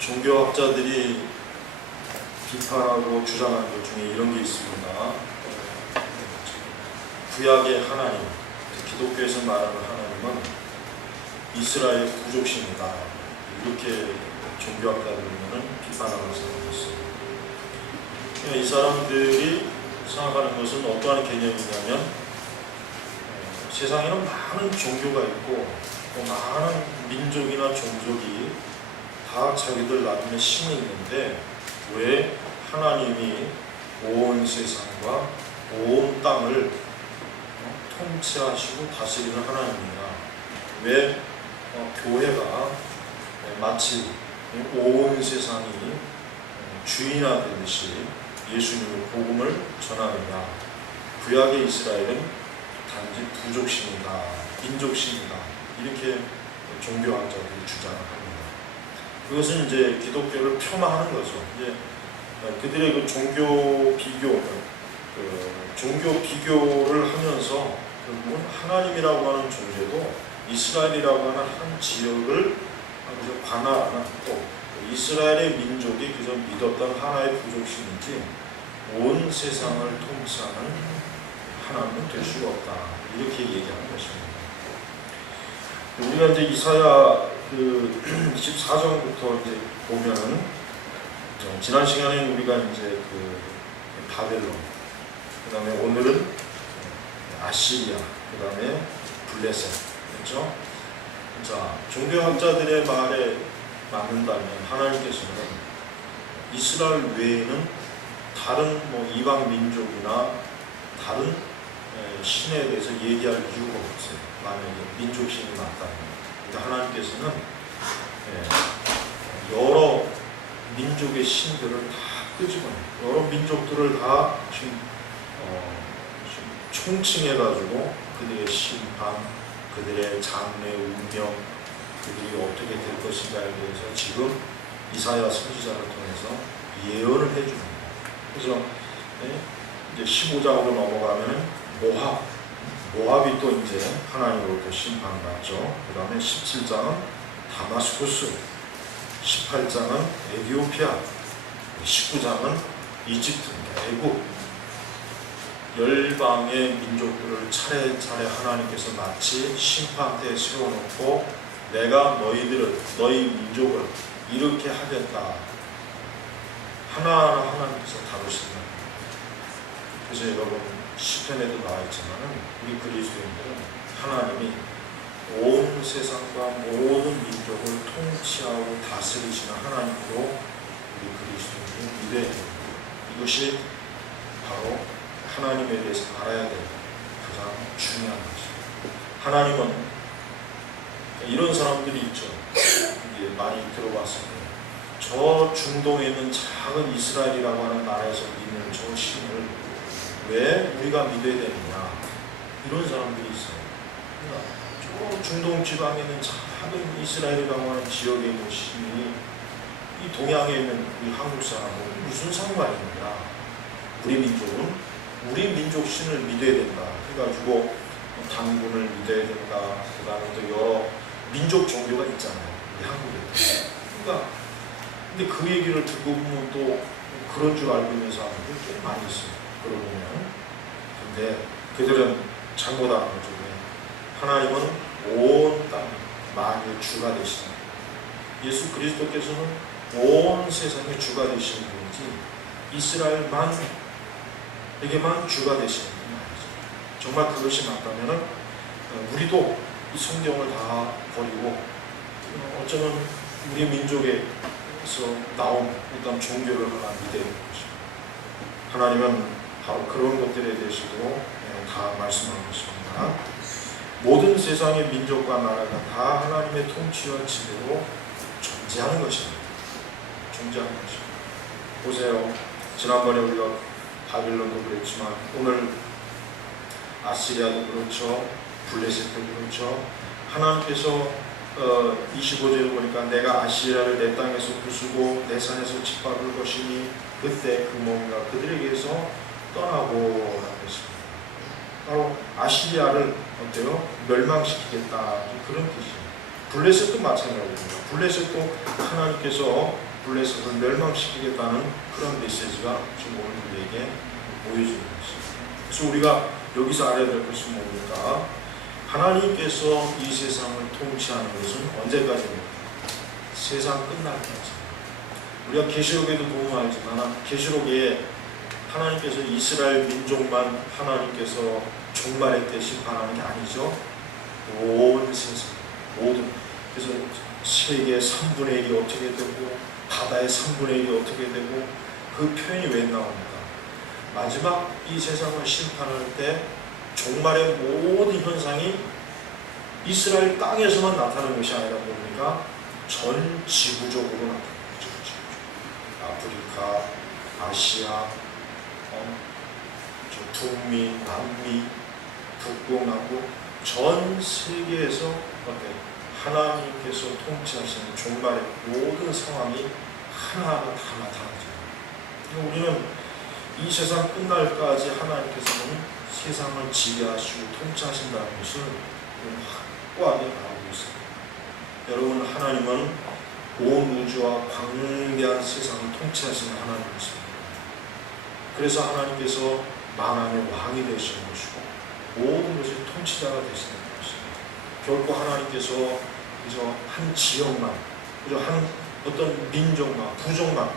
종교학자들이 비판하고 주장하는 것 중에 이런 게 있습니다. 구약의 하나님, 기독교에서 말하는 하나님은 이스라엘 부족신이다. 이렇게 종교학자들은 비판하는 사람이 있어요. 이 사람들이 생각하는 것은 어떠한 개념이냐면 세상에는 많은 종교가 있고 또 많은 민족이나 종족이 다 자기들 나름의 신이 있는데 왜 하나님이 온 세상과 온 땅을 통치하시고 다스리는 하나님이냐? 왜 교회가 마치 온 세상이 주인화 되듯이 예수님의 복음을 전하느냐? 구약의 이스라엘은 단지 부족신이다, 민족신이다, 이렇게 종교학자들이 주장을 합니다. 그것은 이제 기독교를 폄하하는 거죠. 이제 그들의 그 종교 비교를 하면서 결국은 하나님이라고 하는 존재도 이스라엘이라고 하는 한 지역을 관할하는, 또 이스라엘의 민족이 그저 믿었던 하나의 부족신이지 온 세상을 통치하는 하나님은 될 수가 없다, 이렇게 얘기하는 것입니다. 우리가 이제 이사야 14장부터 이제 보면은, 지난 시간에 우리가 이제 바벨론, 그 다음에 오늘은 아시리아, 그 다음에 블레셋, 그렇죠? 자, 종교학자들의 말에 맞는다면 하나님께서는 이스라엘 외에는 다른 이방 민족이나 다른 신에 대해서 얘기할 이유가 없어요. 만약에 민족신이 맞다면. 그러니까 하나님께서는 여러 민족의 신들을 다 끄집어내요. 여러 민족들을 다 지금 총칭해가지고 그들의 심판, 그들의 장래 운명, 그들이 어떻게 될 것인가에 대해서 지금 이사야 선지자를 통해서 예언을 해줍니다. 그래서 이제 15장으로 넘어가면 모압이 또 이제 하나님으로부터 심판받죠. 그 다음에 17장은 다마스쿠스, 18장은 에티오피아, 19장은 이집트, 애국, 열방의 민족들을 차례차례 하나님께서 마치 심판대에 세워놓고 내가 너희 민족을 이렇게 하겠다, 하나하나 하나님께서 다루신다. 그래서 여러분 시편에도 나와 있지만은 우리 그리스도인들은 하나님이 온 세상과 모든 민족을 통치하고 다스리시는 하나님으로 우리 그리스도인들은 믿어야 됩니다. 이것이 바로 하나님에 대해서 알아야 될 가장 중요한 것입니다. 하나님은 이런 사람들이 있죠. 많이 들어봤을 거예요. 저 중동에 있는 작은 이스라엘이라고 하는 나라에서 있는 저 신을 왜 우리가 믿어야 되느냐, 이런 사람들이 있어요. 그러니까 저 중동 지방에 있는 작은 이스라엘이라고 하는 지역에 있는 신이 이 동양에 있는 우리 한국 사람은 무슨 상관이 있느냐? 우리 민족은 우리 민족 신을 믿어야 된다 해가지고 당군을 믿어야 된다. 그 다음에 또 여러 민족 종교가 있잖아요, 우리 한국에. 그러니까 근데 그 얘기를 듣고 보면 또 그런 줄 알고 있는 사람들이 꽤 많이 있어요. 그러고 보면. 근데 그들은 잘못하는 거죠. 하나님은 온 땅 만유의 주가 되시는, 예수 그리스도께서는 온 세상의 주가 되시는 분이지 이스라엘에게만 주가 되시는 분이 아니죠. 정말 그것이 맞다면 우리도 이 성경을 다 버리고 어쩌면 우리 민족에서 나온 어떤 종교를 하나 믿어야 되는 것입니다. 하나님은 바로 그런 것들에 대해서도 다 말씀하고 있습니다. 모든 세상의 민족과 나라가 다 하나님의 통치와 지배로 존재하는 것입니다. 존재하는 것입니다. 보세요. 지난번에 우리가 바빌론도 그랬지만 오늘 아시리아도 그렇죠. 블레셋도 그렇죠. 하나님께서 25절에 보니까 내가 아시리아를 내 땅에서 부수고 내 산에서 짓밟을 것이니 그때 그 몸과 그들에게서 떠나고 하고 있습니다. 바로 아시리아를 어때요? 멸망시키겠다, 그런 뜻이에요. 블레셋도 마찬가지입니다. 블레셋도 하나님께서 블레셋을 멸망시키겠다는 그런 메시지가 지금 오늘 우리에게 보여지는 것입니다. 그래서 우리가 여기서 알아야 될 것은 뭡니까? 하나님께서 이 세상을 통치하는 것은 언제까지입니까? 세상 끝날까지. 우리가 계시록에도 보면 알지만 계시록에 하나님께서 이스라엘 민족만 하나님께서 종말의 때 심판하는 게 아니죠. 온 세상, 모든. 그래서 세계의 3분의 1이 어떻게 되고 바다의 3분의 1이 어떻게 되고 그 표현이 왜 나옵니까? 마지막 이 세상을 심판할 때 종말의 모든 현상이 이스라엘 땅에서만 나타나는 것이 아니라 뭡니까? 전 지구적으로 나타나는 거죠. 아프리카, 아시아, 북미, 남미, 북부, 남부 전 세계에서 하나님께서 통치하시는 종말의 모든 상황이 하나하나 다 나타나죠. 우리는 이 세상 끝날까지 하나님께서는 세상을 지배하시고 통치하신다는 것을 확고하게 알고 있습니다. 여러분, 하나님은 온 우주와 광대한 세상을 통치하시는 하나님이십니다. 그래서 하나님께서 만왕의 왕이 되시는 것이고 모든 것이 통치자가 되시는 것입니다. 결코 하나님께서 그저 한 지역만, 그저 한 어떤 민족만, 부족만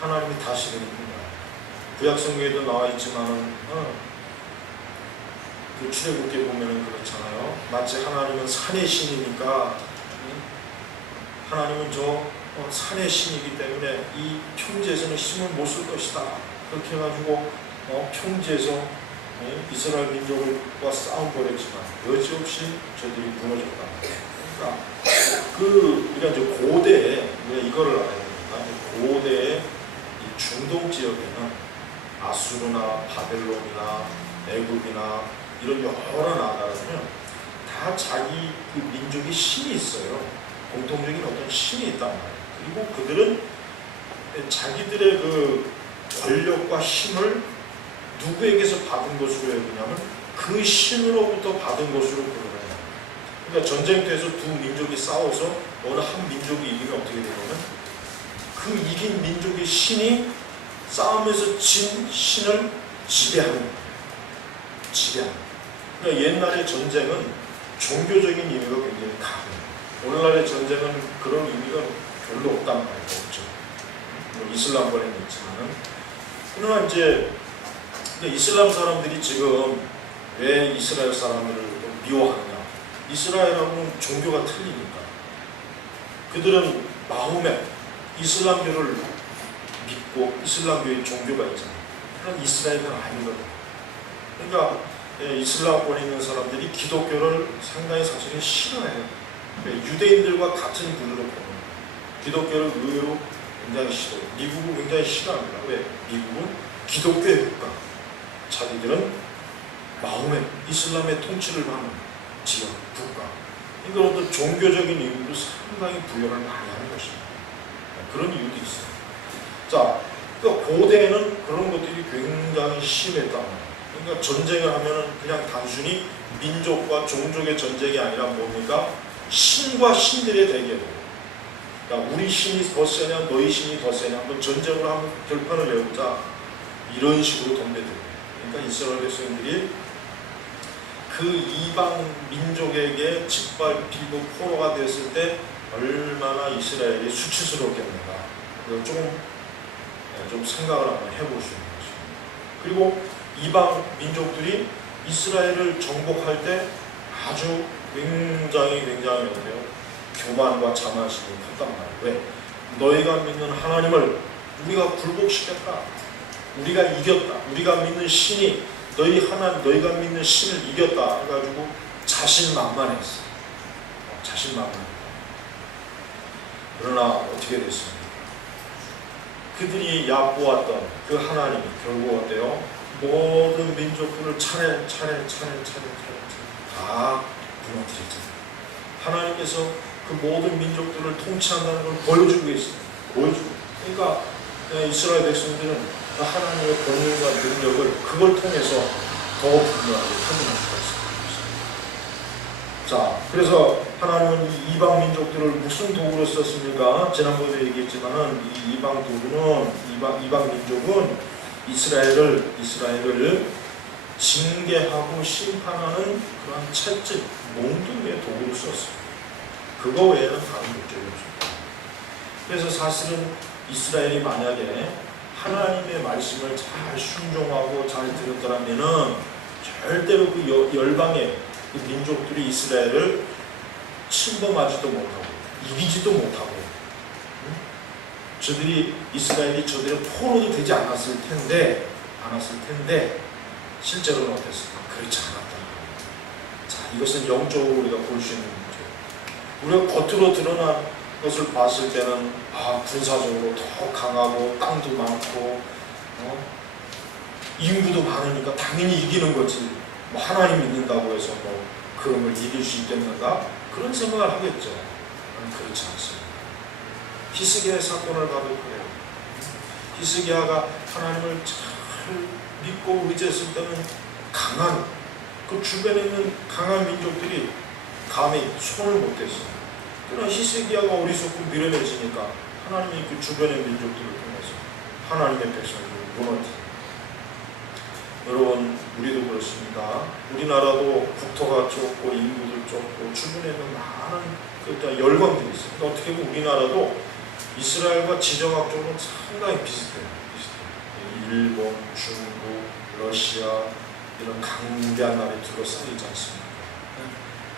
하나님이 다스리는 분이 아니에요. 구약성경에도 나와 있지만은 그 출애굽기에 보면은 그렇잖아요. 마치 하나님은 산의 신이니까 하나님은 저 산의 신이기 때문에 이 평지에서는 힘을 못 쓸 것이다. 그렇게 해가지고 평지에서 이스라엘 민족과 싸움 벌였지만 여지없이 저들이 무너졌다. 그러니까 우리가 이제 고대에 우리가 이거를 알아야 됩니다. 고대의 이 중동 지역에는 아수르나 바벨론이나 애굽이나 이런 여러 나라들은 다 자기 그 민족의 신이 있어요. 공통적인 어떤 신이 있단 말이에요. 그리고 그들은 자기들의 그 권력과 힘을 누구에게서 받은 것으로 여기냐면 그 신으로부터 받은 것으로 그러네요. 그러니까 전쟁터에서 두 민족이 싸워서 어느 한 민족이 이기면 어떻게 되냐면 그 이긴 민족의 신이 싸움에서 진 신을 지배하는 거예요. 지배하는 거예요. 그러니까 옛날의 전쟁은 종교적인 의미가 굉장히 강해요. 오늘날의 전쟁은 그런 의미가 별로 없단 말이에요. 없죠. 이슬람권에는 있지만은. 그러나 이제 이슬람 사람들이 지금 왜 이스라엘 사람들을 미워하느냐? 이스라엘하고는 종교가 틀리니까. 그들은 마호멧, 이슬람교를 믿고 이슬람교의 종교가 있잖아요. 그런 이스라엘은 아니거든요. 그러니까 이슬람권에 있는 사람들이 기독교를 상당히 사실은 싫어해요. 유대인들과 같은 분으로 보는 거예요. 기독교를 의외로 굉장히 싫어해요. 미국은 굉장히 싫어합니다. 왜? 미국은 기독교의 국가. 자기들은 마호멧, 이슬람의 통치를 받는 지역, 국가. 그러니까 어떤 종교적인 이유도 상당히 부여를 많이 하는 것입니다. 그런 이유도 있어요. 자, 그러니까 고대에는 그런 것들이 굉장히 심했단 말이에요. 그러니까 전쟁을 하면은 그냥 단순히 민족과 종족의 전쟁이 아니라 뭡니까? 신과 신들의 대결이에요. 그러니까 우리 신이 더 세냐, 너희 신이 더 세냐, 한번 전쟁을 한번 결판을 내보자. 이런 식으로 덤벼들어요. 그러니까 이스라엘 백성들이 그 이방 민족에게 짓밟히고 포로가 됐을 때 얼마나 이스라엘이 수치스러웠겠는가. 그걸 좀 생각을 한번 해볼 수 있는 것입니다. 그리고 이방 민족들이 이스라엘을 정복할 때 아주 굉장히 어때요? 교만과 자만심이 컸단 말이에요. 왜? 너희가 믿는 하나님을 우리가 굴복시켰다. 우리가 이겼다. 우리가 믿는 신이 너희가 믿는 신을 이겼다. 해가지고 자신만만했어. 자신만만. 그러나 어떻게 됐습니까? 그들이 얕보았던 그 하나님이 결국 어때요? 모든 민족들을 차례 다 무너뜨렸잖아요. 하나님께서 그 모든 민족들을 통치한다는 걸 보여주고 있습니다. 보여주고. 그러니까 이스라엘 백성들은 하나님의 권능과 능력을 그걸 통해서 더 분명하게 확인할 수가 있습니다. 자, 그래서 하나님은 이 이방 민족들을 무슨 도구로 썼습니까? 지난번에 얘기했지만은 이 이방 도구는 이방 민족은 이스라엘을 징계하고 심판하는 그런 채찍, 몽둥이의 도구로 썼어요. 그거 외에는 다른 목적이 없습니다. 그래서 사실은 이스라엘이 만약에 하나님의 말씀을 잘 순종하고 잘 들었더라면은 절대로 그 열방의 그 민족들이 이스라엘을 침범하지도 못하고 이기지도 못하고, 이스라엘이 저들의 포로도 되지 않았을 텐데 실제로는 어땠을까? 그렇지 않았다. 자, 이것은 영적으로 우리가 볼 수 있는 문제. 우리가 겉으로 드러난 것을 봤을 때는 군사적으로 더 강하고 땅도 많고 인구도 많으니까 당연히 이기는 거지. 하나님 믿는다고 해서 그런 걸 이길 수 있겠는가? 그런 생각을 하겠죠. 그렇지 않습니다. 히스기야의 사건을 봐도 그래요. 히스기야가 하나님을 잘 믿고 의지했을 때는 강한, 그 주변에 있는 강한 민족들이 감히 손을 못 댔어요. 그러나 히스기야가 어리석고 미련해지니까 하나님이 그 주변의 민족들을 통해서 하나님의 백성을 무너뜨립니다. 여러분, 우리도 그렇습니다. 우리나라도 국토가 좁고 인구도 좁고 주변에 있는 많은 열강들이 있어요. 어떻게 보면 우리나라도 이스라엘과 지정학적으로 상당히 비슷해요. 일본, 중국, 러시아 이런 강대한 나라에 둘러싸이지 않습니까?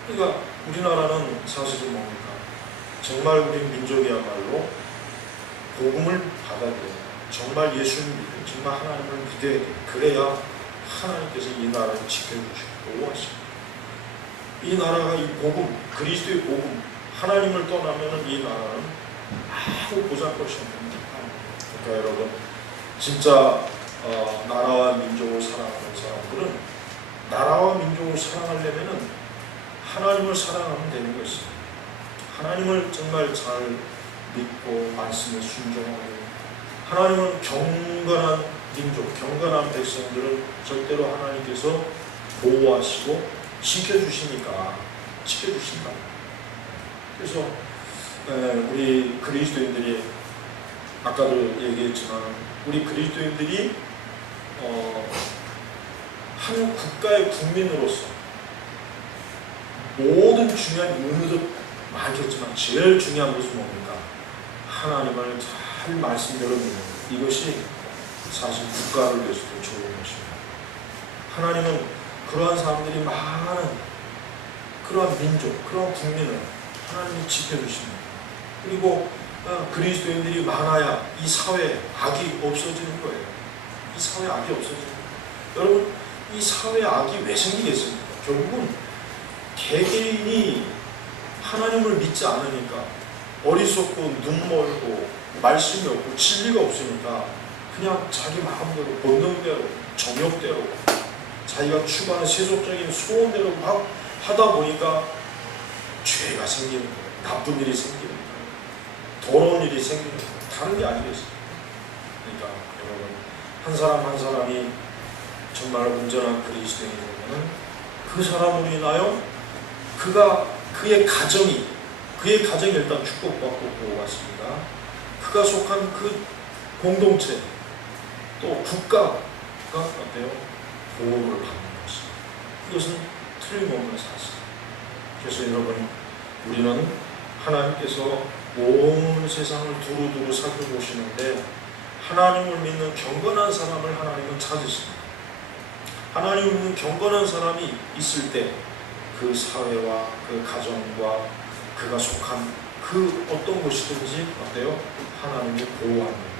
그러니까 우리나라는 사실은 뭡니까? 정말 우리 민족이야말로 복음을 받아들여야, 정말 예수님 믿고 정말 하나님을 믿어야 돼. 그래야 하나님께서 이 나라를 지켜주시고 보호하십니다. 이 나라가 이 복음, 그리스도의 복음, 하나님을 떠나면은 이 나라는 아무 보잘 것이 없는 나라입니다. 그러니까 여러분, 진짜 나라와 민족을 사랑하는 사람들은 나라와 민족을 사랑하려면은 하나님을 사랑하면 되는 것입니다. 하나님을 정말 잘 믿고 말씀에 순종하고, 하나님은 경건한 민족, 경건한 백성들을 절대로 하나님께서 보호하시고 지켜주신다. 그래서 우리 그리스도인들이 아까도 얘기했지만 우리 그리스도인들이 한 국가의 국민으로서 모든 중요한 의무도 많겠지만 제일 중요한 것은 뭡니까? 하나님을 잘 말씀대로 믿는 것. 이것이 사실 국가를 위해서도 좋은 것입니다. 하나님은 그러한 사람들이 많은 그러한 민족, 그러한 국민을 하나님이 지켜주십니다. 그리고 그리스도인들이 많아야 이 사회에 악이 없어지는 거예요. 이 사회에 악이 없어지는 거예요. 여러분, 이 사회에 악이 왜 생기겠습니까? 결국은 개개인이 하나님을 믿지 않으니까 어리석고 눈멀고 말씀이 없고 진리가 없으니까 그냥 자기 마음대로, 본능대로, 정욕대로, 자기가 추구하는 세속적인 소원대로 막 하다 보니까 죄가 생기는 거예요. 나쁜 일이 생기는 거예요. 더러운 일이 생기는 거예요. 다른 게 아니겠습니까? 그러니까 여러분, 한 사람 한 사람이 정말 온전한 그리스도인이 되면 그 사람으로 인하여 그의 가정이 일단 축복받고 보호받습니다. 그가 속한 그 공동체, 또 국가가 어때요? 보호를 받는 것입니다. 이것은 틀림없는 사실. 그래서 여러분, 우리는 하나님께서 온 세상을 두루두루 살펴보시는데 하나님을 믿는 경건한 사람을 하나님은 찾으십니다. 하나님을 믿는 경건한 사람이 있을 때 그 사회와 그 가정과 그가 속한 그 어떤 것이든지 어때요? 하나님이 보호합니다.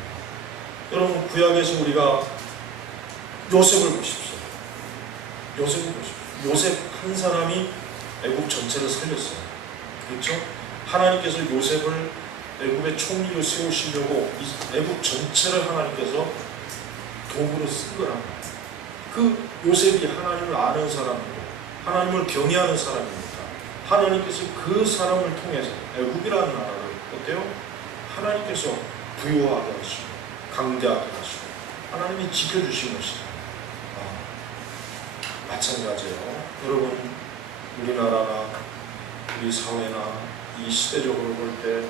여러분, 구약에서 우리가 요셉을 보십시오. 요셉 한 사람이 애국 전체를 살렸어요. 그렇죠? 하나님께서 요셉을 애국의 총리로 세우시려고 애국 전체를 하나님께서 도구로 쓴 거랍니다. 그 요셉이 하나님을 아는 사람이고 하나님을 경외하는 사람입니다. 하나님께서 그 사람을 통해서 애국이라는 나라를 어때요? 하나님께서 부유하게 하시고 강대하게 하시고 하나님이 지켜주신 것입니다. 마찬가지예요. 여러분, 우리나라나 우리 사회나 이 시대적으로 볼 때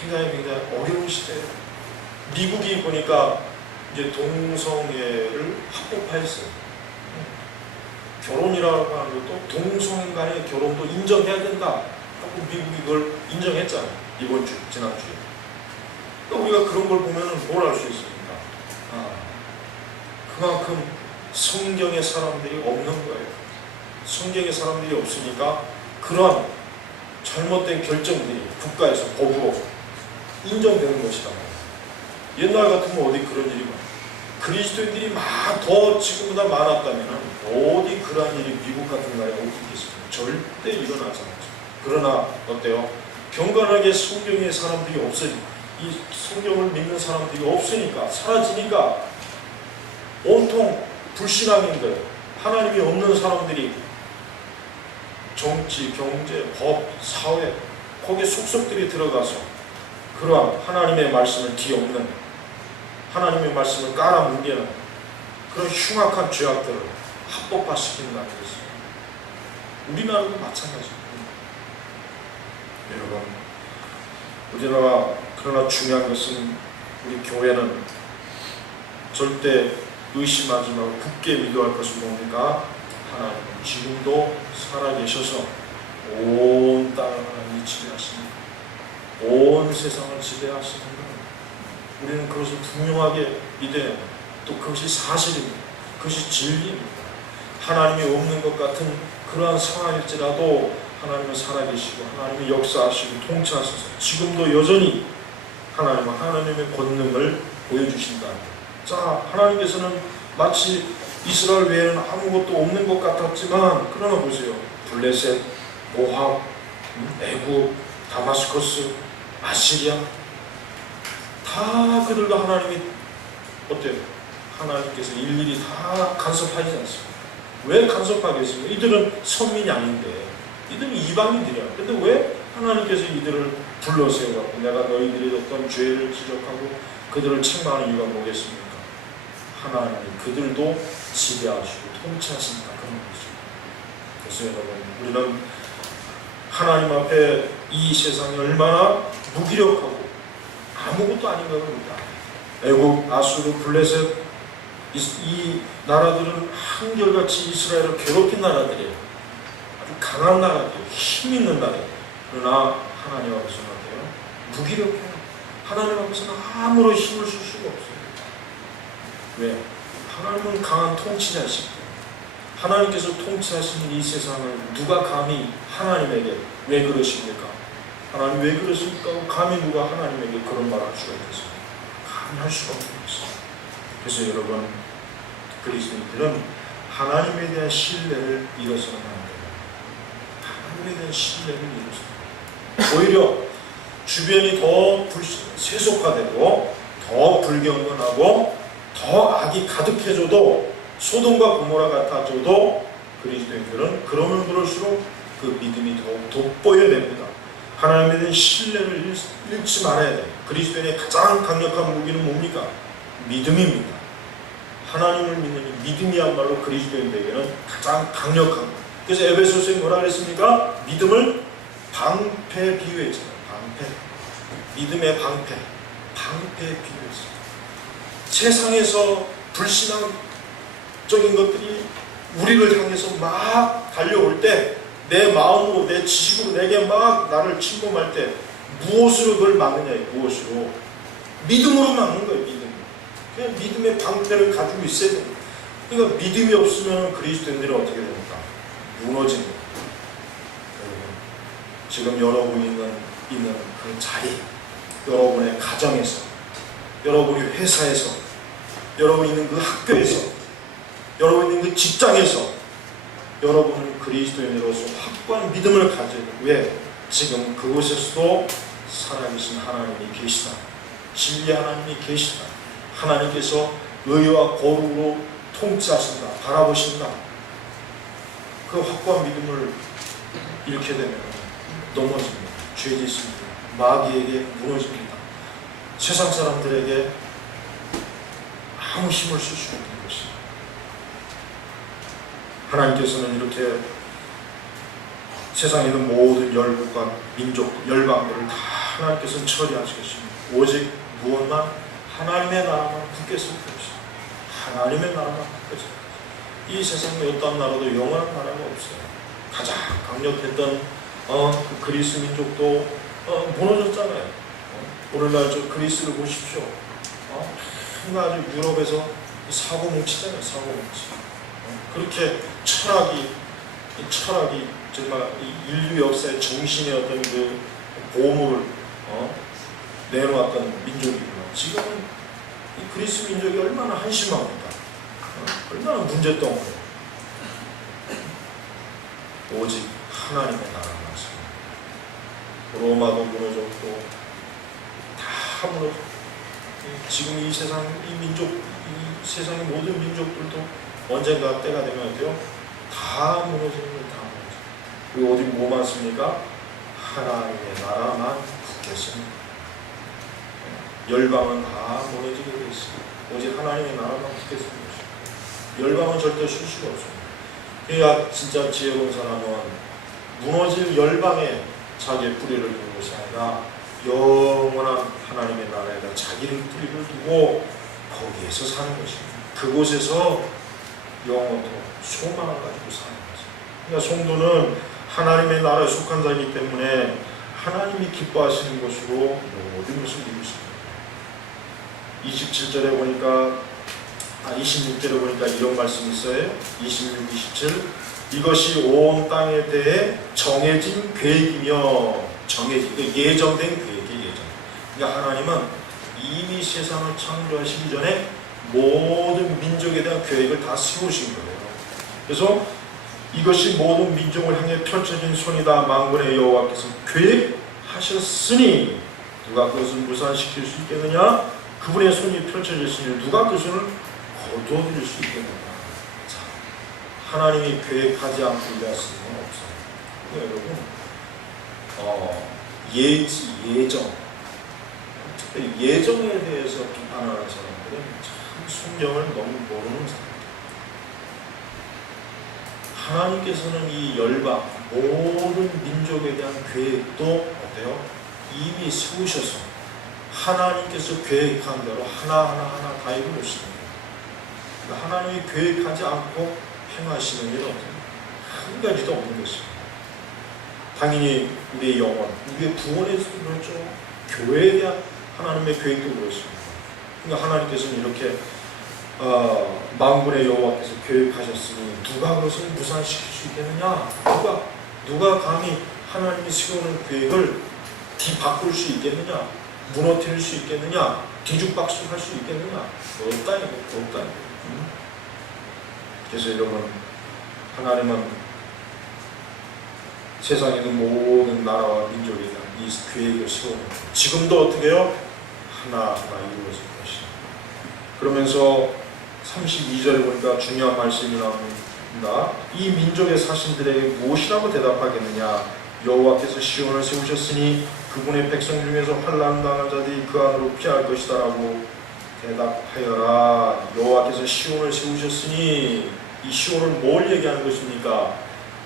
굉장히 어려운 시대예요. 미국이 보니까 이제 동성애를 합법화했어요. 결혼이라고 하는 것도 동성애 간의 결혼도 인정해야 된다 하고 미국이 그걸 인정했잖아요. 이번 주, 지난주에. 그러니까 우리가 그런 걸 보면 뭘 알 수 있습니까? 그만큼 성경의 사람들이 없는 거예요. 성경의 사람들이 없으니까 그런 잘못된 결정들이 국가에서 법으로 인정되는 것이다. 옛날 같으면 어디 그런 일이 많아요. 그리스도인들이 막 더 지금보다 많았다면 어디 그런 일이 미국 같은 나라에 없겠습니까? 절대 일어나지 않죠. 그러나 어때요? 경건하게 성경의 사람들이 없으니까, 이 성경을 믿는 사람들이 없으니까, 사라지니까 온통 불신앙인들, 하나님이 없는 사람들이 정치, 경제, 법, 사회 거기에 속속들이 들어가서 그러한 하나님의 말씀을 뒤엎는, 하나님의 말씀을 깔아뭉개는 그런 흉악한 죄악들을 합법화시킨다는 것입니다. 우리나라도 마찬가지입니다. 여러분, 우리나라 그러나 중요한 것은 우리 교회는 절대 의심하지 말고 굳게 믿어야 할 것은 뭡니까? 하나님은 지금도 살아계셔서 온 땅을 하나님이 지배하십니다. 온 세상을 지배하십니다. 우리는 그것을 분명하게 믿어야 합니다. 또 그것이 사실입니다. 그것이 진리입니다. 하나님이 없는 것 같은 그러한 상황일지라도 하나님은 살아계시고 하나님이 역사하시고 통치하셔서 지금도 여전히 하나님의 권능을 보여주신다. 자, 하나님께서는 마치 이스라엘 외에는 아무것도 없는 것 같았지만 그러나 보세요. 블레셋, 모압, 애굽, 다마스커스, 아시리아 다 그들도 하나님이 어때요? 하나님께서 일일이 다 간섭하지 않습니다. 왜 간섭하겠습니까? 이들은 선민이 아닌데 이들은 이방인들이야. 근데 왜 하나님께서 이들을 불러세워갖고 내가 너희들이 어떤 죄를 지적하고 그들을 책망하는 이유가 뭐겠습니까? 하나님이 그들도 지배하시고 통치하시니까 그런 거죠. 그래서 여러분, 우리는 하나님 앞에 이 세상이 얼마나 무기력하고 아무것도 아닌 걸 봅니다. 애굽, 아수르, 블레셋 이 나라들은 한결같이 이스라엘을 괴롭힌 나라들이에요. 아주 강한 나라들이에요. 힘 있는 나라예요. 그러나 하나님 앞에서는 어때요? 무기력해요. 하나님 앞에서는 아무런 힘을 쓸 수가 없어요. 왜? 하나님은 강한 통치자시고 하나님께서 통치하시는 이 세상을 누가 감히 하나님에게 왜 그러십니까? 하나님 왜 그러십니까? 감히 누가 하나님에게 그런 말을 할 수가 있겠습니까? 감히 할 수가 없는 것입니다. 그래서 여러분, 그리스도인들은 하나님에 대한 신뢰를 잃어서는 안 돼요. 하나님에 대한 신뢰를 잃어서는 오히려 주변이 더 세속화되고 더 불경건하고 더 악이 가득해져도 소돔과 고모라 같아져도 그리스도인들은 그러면 그럴수록 그 믿음이 더욱 돋보여야 됩니다. 하나님에 대한 신뢰를 잃지 말아야 돼요. 그리스도인의 가장 강력한 무기는 뭡니까? 믿음입니다. 하나님을 믿는 믿음이야말로 그리스도인들에게는 가장 강력한. 그래서 에베소서에 뭐라 그랬습니까? 믿음을 방패에 비유했잖아요. 방패. 믿음의 방패에 비유했습니다. 세상에서 불신앙적인 것들이 우리를 향해서 막 달려올 때 내 마음으로, 내 지식으로 내게 막 나를 침범할 때 무엇으로 그걸 막느냐? 무엇으로? 믿음으로 막는 거예요. 믿음. 그냥 믿음의 방패를 가지고 있어야 됩니다. 그러니까 믿음이 없으면 그리스도인들은 어떻게 됩니까? 무너집니다. 여러분, 지금 여러분이 있는 그 자리, 여러분의 가정에서, 여러분이 회사에서, 여러분이 있는 그 학교에서, 여러분이 있는 그 직장에서 여러분은 그리스도인으로서 확고한 믿음을 가져야 돼요. 왜? 지금 그곳에서도 살아계신 하나님이 계시다. 진리의 하나님이 계시다. 하나님께서 의와 거룩으로 통치하신다. 바라보신다. 그 확고한 믿음을 잃게 되면 넘어집니다. 죄짓습니다. 마귀에게 무너집니다. 세상 사람들에게 아무 힘을 쓸 수 없는 것입니다. 하나님께서는 이렇게 세상에 있는 모든 열국과 민족, 열방들을 다 하나님께서는 처리하시겠습니다. 오직 무엇만? 하나님의 나라만 굳겠을 것입니다. 하나님의 나라만 굳겠을 것입니다. 이 세상에 어떤 나라도 영원한 나라가 없어요. 가장 강력했던 그 그리스 민족도 무너졌잖아요. 오늘날 저 그리스를 보십시오. 아주 유럽에서 사고 뭉치잖아요. 사고 뭉치. 그렇게 철학이 정말 인류 역사의 정신의 어떤 그 보물을 내놓았던 민족이구나. 지금은 이 그리스 민족이 얼마나 한심합니까? 얼마나 문제덩어리예요. 오직 하나님의 나라가 있습니다. 로마도 무너졌고 다 무너졌고 지금 이 세상, 이 민족, 이 세상의 모든 민족들도 언젠가 때가 되면 어때요? 다 무너지는 거예요. 다 무너져요. 그리고 어디 뭐 많습니까? 하나님의 나라만 굳겠습니다. 열방은 다 무너지게 되어 있습니다. 오직 하나님의 나라만 굳겠습니다. 열방은 절대 쉴 수가 없습니다. 그러니까 진짜 지혜로운 사람은 무너질 열방에 자기의 뿌리를 두는 것이 아니라 영원한 하나님의 나라에다 자기를 뿌리를 두고 거기에서 사는 것입니다. 그곳에서 영원토록 소망을 가지고 사는 것입니다. 그러니까 성도는 하나님의 나라에 속한 자이기 때문에 하나님이 기뻐하시는 것으로 모든 것을 이루십니다. 27절에 보니까 26절에 보니까 이런 말씀이 있어요. 26, 27 이것이 온 땅에 대해 정해진 계획이며 예정된 계획이에요. 예정. 그러니까 하나님은 이미 세상을 창조하시기 전에 모든 민족에 대한 계획을 다 세우신 거예요. 그래서 이것이 모든 민족을 향해 펼쳐진 손이다. 만군의 여호와께서 계획하셨으니 누가 그것을 무산시킬 수 있겠느냐? 그분의 손이 펼쳐졌으니 누가 그 손을 거두어드릴 수 있겠느냐? 자, 하나님이 계획하지 않고 일할 수는 없어요. 여러분, 예정, 특별히 예정에 대해서 비판하는 사람들은 참 성경을 너무 모르는 사람들. 하나님께서는 이 열방 모든 민족에 대한 계획도 어때요? 이미 세우셔서 하나님께서 계획한 대로 하나하나 다 이루셨습니다. 그러니까 하나님이 계획하지 않고 행하시는 일은 한 가지도 없는 것입니다. 당연히 우리의 영혼, 우리의 구원에서도 그렇죠. 교회에 대한 하나님의 계획도 그렇습니다. 그러니까 하나님께서는 이렇게 만군의 여호와께서 계획하셨으니 누가 그것을 무산시킬 수 있겠느냐? 누가 감히 하나님이 세우는 계획을 뒤바꿀 수 있겠느냐? 무너뜨릴 수 있겠느냐? 뒤죽박죽할 수 있겠느냐? 없다 이거. 그래서 여러분, 하나님은 세상에 있는 모든 나라와 민족에 대한 이 계획을 세우는 지금도 어떻게 해요? 하나하나 이루어질 것이다. 그러면서 32절에 보니까 중요한 말씀이 나옵니다. 이 민족의 사신들에게 무엇이라고 대답하겠느냐? 여호와께서 시온을 세우셨으니 그분의 백성 중에서 환난 당한 자들이 그 안으로 피할 것이다 라고 대답하여라. 여호와께서 시온을 세우셨으니 이 시온을 뭘 얘기하는 것입니까?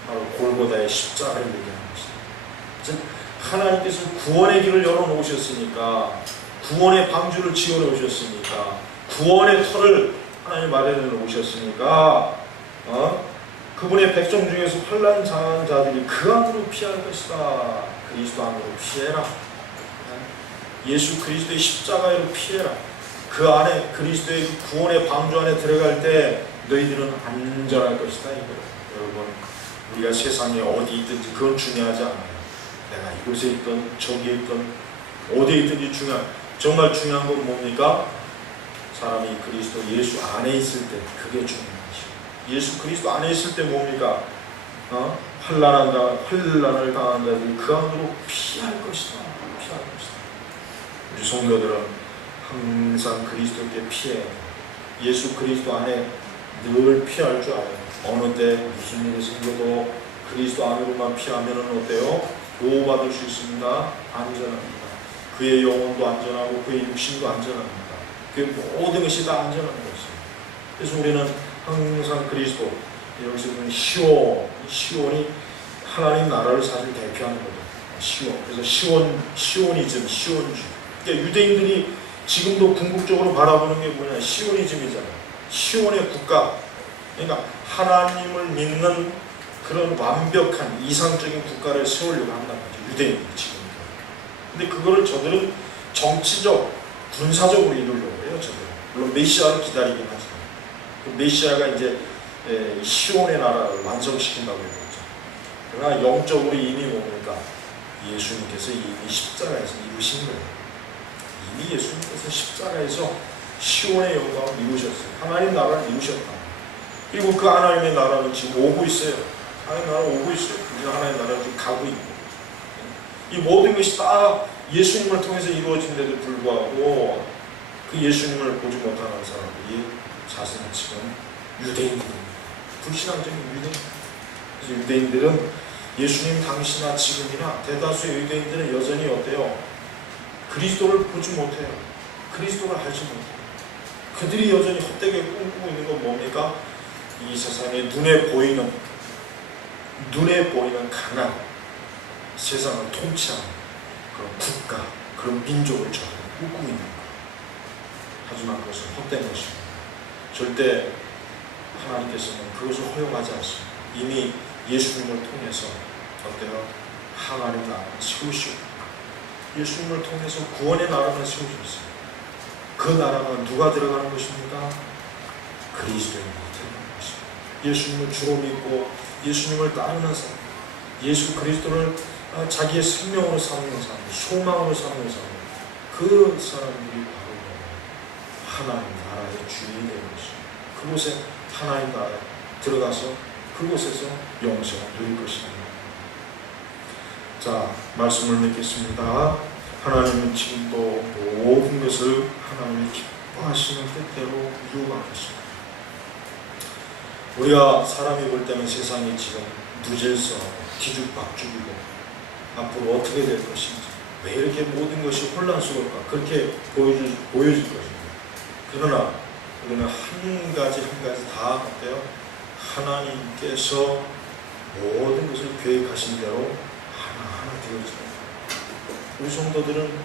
바로 골고다의 십자가를 얘기하는 것입니다. 즉 하나님께서 구원의 길을 열어놓으셨으니까, 구원의 방주를 지어놓으셨으니까, 구원의 터를 하나님 마련해 놓으셨으니까 그분의 백성 중에서 환난 당한 자들이 그 안으로 피할 것이다. 그리스도 안으로 피해라. 예수 그리스도의 십자가로 피해라. 그 안에 그리스도의 구원의 방주 안에 들어갈 때 너희들은 안전할 것이다. 이거예요. 여러분, 우리가 세상에 어디 있든지 그건 중요하지 않아요. 내가 이곳에 있든 저기에 있든 어디에 있든지 정말 중요한 건 뭡니까? 사람이 그리스도 예수 안에 있을 때 그게 중요한 것이에요. 예수 그리스도 안에 있을 때 뭡니까? 환난을 당한 자들이 그 안으로 피할 것이다. 피할 것이다. 우리 성도들은 항상 그리스도께 피해 예수 그리스도 안에 늘 피할 줄 알아요. 어느 때 무슨 일이 생겨도 그리스도 안으로만 피하면 어때요? 보호받을 수 있습니다. 안전합니다. 그의 영혼도 안전하고 그의 육신도 안전합니다. 그의 모든 것이 다 안전한 것입니다. 그래서 우리는 항상 그리스도, 여기서 보면 시온이 하나님 나라를 사실 대표하는 거죠. 시온. 그래서 시오니즘, 시온주의. 그러니까 유대인들이 지금도 궁극적으로 바라보는 게 뭐냐? 시오니즘이잖아요. 시온의 국가. 그러니까 하나님을 믿는 그런 완벽한 이상적인 국가를 세우려고 한다는 거죠. 유대인들이 지금도. 근데 그거를 저들은 정치적, 군사적으로 이루려고 해요. 저들은. 물론 메시아를 기다리긴 하지만. 그 메시아가 이제 시온의 나라를 완성시킨다고 해요. 그러나 영적으로 이미 뭡니까? 예수님께서 이미 십자가에서 이루신 거예요. 이미 예수님께서 십자가에서 시온의 영광을 이루셨어요. 하나님 나라를 이루셨다. 그리고 그 하나님의 나라는 지금 오고 있어요. 하나님 나라는 오고 있어요. 이제 하나님 나라는 지금 가고 있고. 이 모든 것이 다 예수님을 통해서 이루어진데도 불구하고 그 예수님을 보지 못하는 사람들이 자신은 지금 유대인들입니다. 불신앙적인 유대인. 그래서 유대인들은 예수님 당시나 지금이나 대다수의 유대인들은 여전히 어때요? 그리스도를 보지 못해요. 그리스도를 알지 못해요. 그들이 여전히 헛되게 꿈꾸고 있는 건 뭡니까? 이 세상에 눈에 보이는 가난, 세상을 통치하는 그런 국가, 그런 민족을 저는 꿈꾸고 있는 거예요. 하지만 그것은 헛된 것입니다. 절대 하나님께서는 그것을 허용하지 않습니다. 이미 예수님을 통해서 어때요? 하나님 나라를 세우시고 예수님을 통해서 구원의 나라를 세우셨어요. 그 나라가 누가 들어가는 것입니까? 그리스도인이 들어가는 것입니다. 예수님을 주로 믿고 예수님을 따르는 사람, 예수 그리스도를 자기의 생명으로 삼는 사람, 소망으로 삼는 사람, 그 사람들이 바로 하나님 나라의 주인이 되는 것입니다. 그곳에 하나님 나라에 들어가서 그곳에서 영생을 누릴 것입니다. 자, 말씀을 맺겠습니다. 하나님은 지금도 모든 것을 하나님이 기뻐하시는 뜻대로 이루어가겠습니다. 우리가 사람이 볼 때는 세상이 지금 무질서하고 뒤죽박죽이고 앞으로 어떻게 될 것인지, 왜 이렇게 모든 것이 혼란스러울까, 그렇게 보여질 것입니다. 그러나 우리는 한 가지 다 어때요? 하나님께서 모든 것을 계획하신 대로 하나하나 되어집니다. 우리 성도들은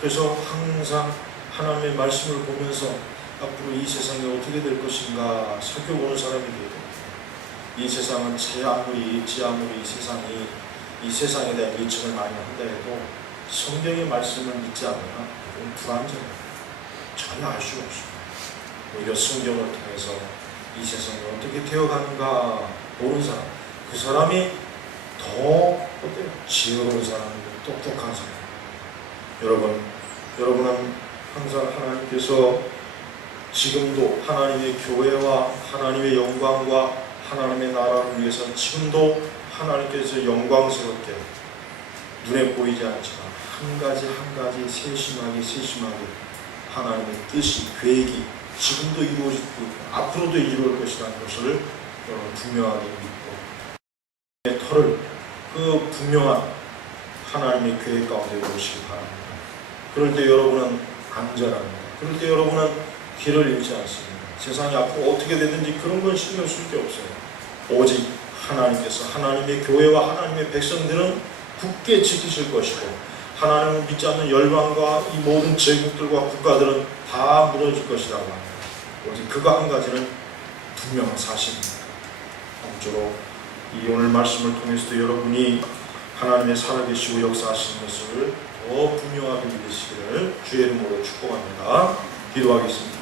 그래서 항상 하나님의 말씀을 보면서 앞으로 이 세상이 어떻게 될 것인가 살펴보는 사람이 되어야 됩니다. 이 세상은 지 아무리 세상이 이 세상에 대한 예측을 많이 한다 해도 성경의 말씀을 믿지 않으면 이건 불안정해요. 전혀 알 수가 없습니다. 오히려 성경을 통해서 이 세상이 어떻게 되어가는가 모르는 사람, 그 사람이 더 어때요? 지혜로운 사람이고 똑똑한 사람. 여러분은 항상 하나님께서 지금도 하나님의 교회와 하나님의 영광과 하나님의 나라를 위해서 지금도 하나님께서 영광스럽게 눈에 보이지 않지만 한 가지 세심하게 하나님의 뜻이, 계획이 지금도 이루어지고 앞으로도 이루어질 것이라는 것을 분명하게 믿고 터를 그 분명한 하나님의 계획 가운데 놓으시기 바랍니다. 그럴 때 여러분은 안전합니다. 그럴 때 여러분은 길을 잃지 않습니다. 세상이 앞으로 어떻게 되든지 그런 건 신경 쓸 게 없어요. 오직 하나님께서 하나님의 교회와 하나님의 백성들은 굳게 지키실 것이고 하나님을 믿지 않는 열방과 이 모든 제국들과 국가들은 다 무너질 것이라고 합니다. 오직 그거 한 가지는 분명한 사실입니다. 아무쪼록 이 오늘 말씀을 통해서도 여러분이 하나님의 살아계시고 역사하시는 것을 더 분명하게 믿으시기를 주의 이름으로 축복합니다. 기도하겠습니다.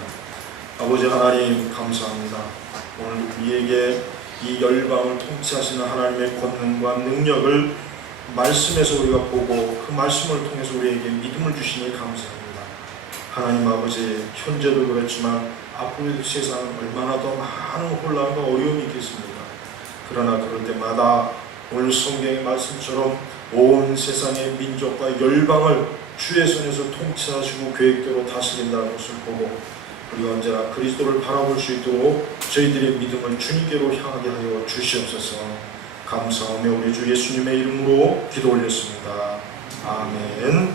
아버지 하나님 감사합니다. 오늘 우리에게 이 열방을 통치하시는 하나님의 권능과 능력을 말씀에서 우리가 보고 그 말씀을 통해서 우리에게 믿음을 주시니 감사합니다. 하나님 아버지, 현재도 그렇지만 앞으로의 세상은 얼마나 더 많은 혼란과 어려움이 있겠습니까? 그러나 그럴 때마다 오늘 성경의 말씀처럼 온 세상의 민족과 열방을 주의 손에서 통치하시고 계획대로 다스린다는 것을 보고 우리가 언제나 그리스도를 바라볼 수 있도록 저희들의 믿음을 주님께로 향하게 하여 주시옵소서. 감사하며 우리 주 예수님의 이름으로 기도 올렸습니다. 아멘.